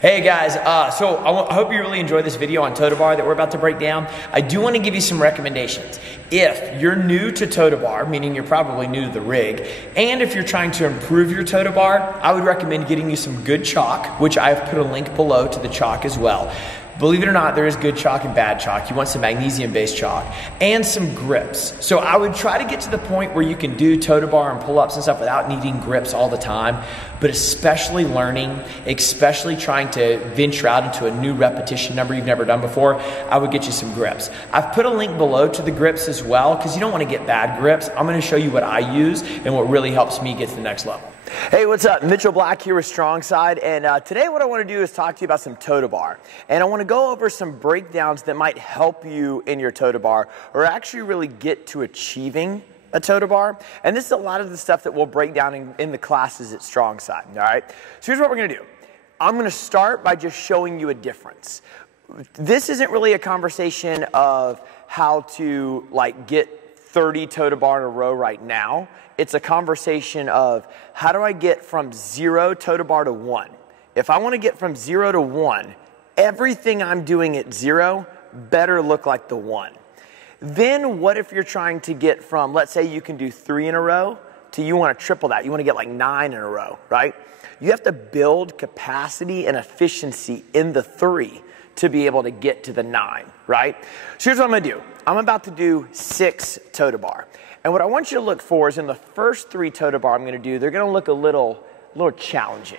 Hey guys, I hope you really enjoy this video on toe to bar that we're about to break down. I do want to give you some recommendations. If you're new to toe to bar, meaning you're probably new to the rig, and if you're trying to improve your toe to bar, I would recommend getting you some good chalk, which I've put a link below to the chalk as well. Believe it or not, there is good chalk and bad chalk. You want some magnesium-based chalk and some grips. So I would try to get to the point where you can do toe to bar and pull-ups and stuff without needing grips all the time, but especially learning, especially trying to venture out into a new repetition number you've never done before, I would get you some grips. I've put a link below to the grips as well because you don't want to get bad grips. I'm going to show you what I use and what really helps me get to the next level. Hey, what's up? Mitchell Black here with Strongside, and today what I want to do is talk to you about some toe to bar. And I want to go over some breakdowns that might help you in your toe to bar or actually really get to achieving a toe to bar. And this is a lot of the stuff that we'll break down in the classes at Strongside, all right? So here's what we're going to do. I'm going to start by just showing you a difference. This isn't really a conversation of how to get 30 toe to bar in a row right now. It's a conversation of how do I get from 0 toe to bar to 1? If I want to get from 0 to 1, everything I'm doing at 0 better look like the 1. Then what if you're trying to get from, let's say you can do 3 in a row, to you want to triple that. You want to get like 9 in a row, right? You have to build capacity and efficiency in the 3 to be able to get to the 9, right? So here's what I'm going to do. I'm about to do 6 toe to bar. And what I want you to look for is in the first 3 toe to bar I'm going to do, they're going to look a little challenging.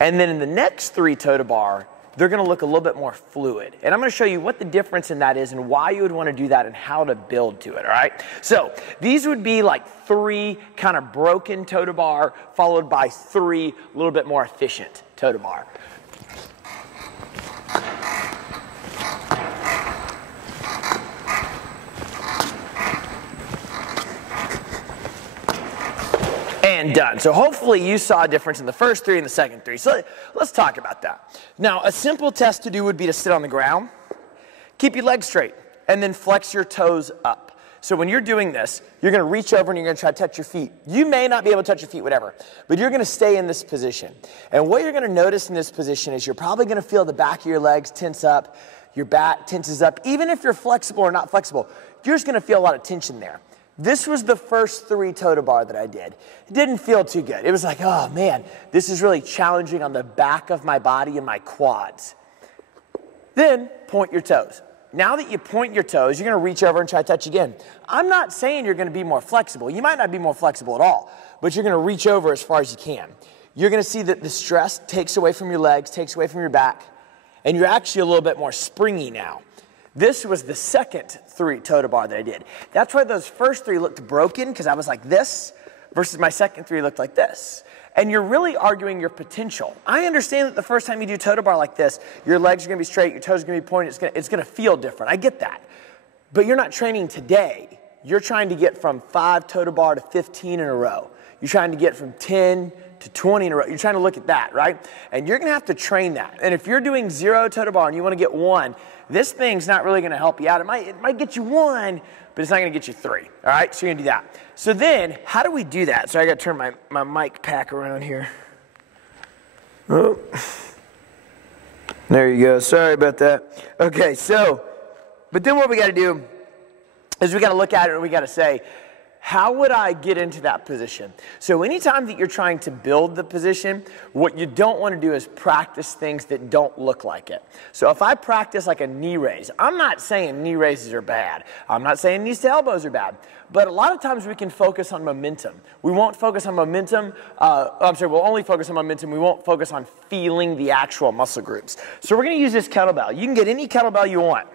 And then in the next 3 toe to bar, they're going to look a little bit more fluid. And I'm going to show you what the difference in that is and why you would want to do that and how to build to it, all right? So these would be like 3 kind of broken toe to bar followed by 3 a little bit more efficient toe to bar. And done. So hopefully you saw a difference in the first 3 and the second 3. So let's talk about that. Now, a simple test to do would be to sit on the ground, keep your legs straight, and then flex your toes up. So when you're doing this, you're going to reach over and you're going to try to touch your feet. You may not be able to touch your feet, whatever, but you're going to stay in this position. And what you're going to notice in this position is you're probably going to feel the back of your legs tense up, your back tenses up. Even if you're flexible or not flexible, you're just going to feel a lot of tension there. This was the first 3 toe to bar that I did. It didn't feel too good. It was like, oh man, this is really challenging on the back of my body and my quads. Then point your toes. Now that you point your toes, you're going to reach over and try to touch again. I'm not saying you're going to be more flexible. You might not be more flexible at all, but you're going to reach over as far as you can. You're going to see that the stress takes away from your legs, takes away from your back, and you're actually a little bit more springy now. This was the second 3 toe to bar that I did. That's why those first 3 looked broken because I was like this versus my second 3 looked like this. And you're really arguing your potential. I understand that the first time you do toe to bar like this, your legs are going to be straight, your toes are going to be pointed, it's going to feel different. I get that. But you're not training today. You're trying to get from 5 toe to bar to 15 in a row. You're trying to get from 10 to 20 in a row. You're trying to look at that, right? And you're going to have to train that. And if you're doing 0 toe to bar and you want to get 1, this thing's not really going to help you out. It might get you 1, but it's not going to get you 3. All right, so you're going to do that. So then, how do we do that? So I got to turn my mic pack around here. Oh. There you go. Sorry about that. Okay, but then what we got to do is we got to look at it and we got to say, how would I get into that position? So anytime that you're trying to build the position, what you don't want to do is practice things that don't look like it. So if I practice like a knee raise, I'm not saying knee raises are bad. I'm not saying knees to elbows are bad. But a lot of times we can focus on momentum. We won't focus on momentum. We'll only focus on momentum. We won't focus on feeling the actual muscle groups. So we're going to use this kettlebell. You can get any kettlebell you want.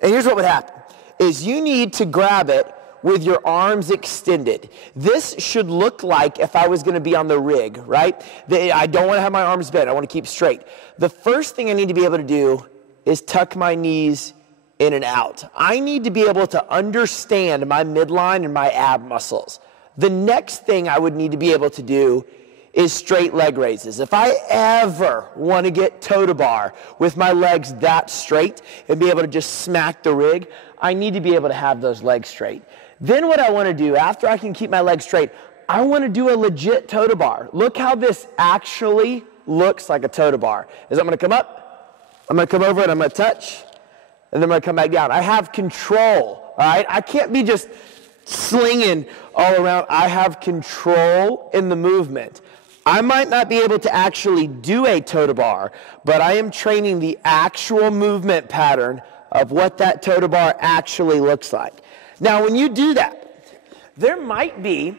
And here's what would happen, is you need to grab it with your arms extended. This should look like if I was going to be on the rig, right? I don't want to have my arms bent. I want to keep straight. The first thing I need to be able to do is tuck my knees in and out. I need to be able to understand my midline and my ab muscles. The next thing I would need to be able to do is straight leg raises. If I ever want to get toe to bar with my legs that straight and be able to just smack the rig, I need to be able to have those legs straight. Then what I want to do, after I can keep my legs straight, I want to do a legit toe to bar. Look how this actually looks like a toe to bar. Is I'm gonna come up, I'm gonna come over and I'm gonna touch, and then I'm gonna come back down. I have control, all right? I can't be just slinging all around. I have control in the movement. I might not be able to actually do a toe to bar, but I am training the actual movement pattern of what that toe to bar actually looks like. Now, when you do that, there might be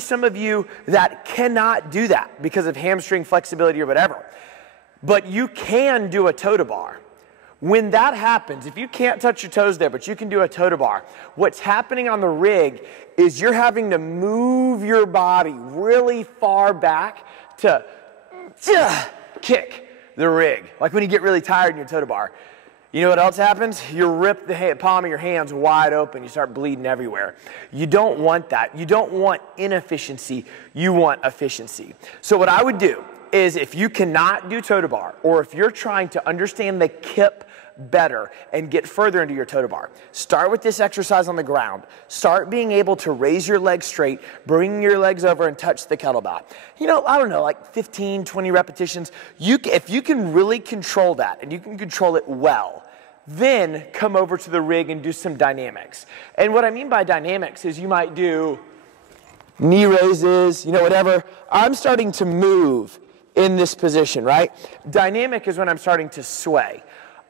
some of you that cannot do that because of hamstring flexibility or whatever, but you can do a toe to bar. When that happens, if you can't touch your toes there, but you can do a toe to bar, what's happening on the rig is you're having to move your body really far back to kick the rig. Like when you get really tired in your toe to bar. You know what else happens? You rip the palm of your hands wide open. You start bleeding everywhere. You don't want that. You don't want inefficiency. You want efficiency. So what I would do is if you cannot do toe to bar, or if you're trying to understand the kip better and get further into your toe to bar, start with this exercise on the ground. Start being able to raise your legs straight, bring your legs over and touch the kettlebell. You know, I don't know, like 15, 20 repetitions. If you can really control that and you can control it well, then come over to the rig and do some dynamics. And what I mean by dynamics is you might do knee raises, you know, whatever. I'm starting to move in this position, right? Dynamic is when I'm starting to sway.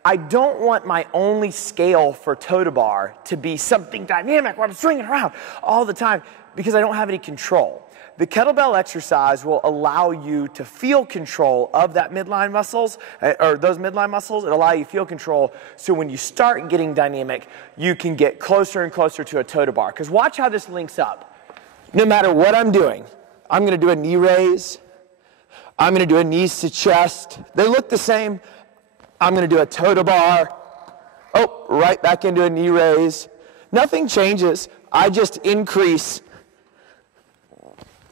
I don't want my only scale for toe to bar to be something dynamic where I'm swinging around all the time because I don't have any control. The kettlebell exercise will allow you to feel control of that midline muscles, or those midline muscles. It'll allow you to feel control so when you start getting dynamic, you can get closer and closer to a toe to bar. Because watch how this links up. No matter what I'm doing, I'm going to do a knee raise. I'm going to do a knees to chest. They look the same. I'm going to do a toe to bar. Oh, right back into a knee raise. Nothing changes. I just increase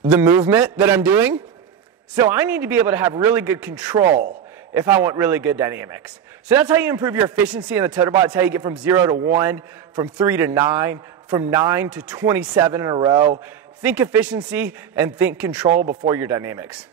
the movement that I'm doing. So I need to be able to have really good control if I want really good dynamics. So that's how you improve your efficiency in the toe to bar. That's how you get from 0 to 1, from 3 to 9, from 9 to 27 in a row. Think efficiency and think control before your dynamics.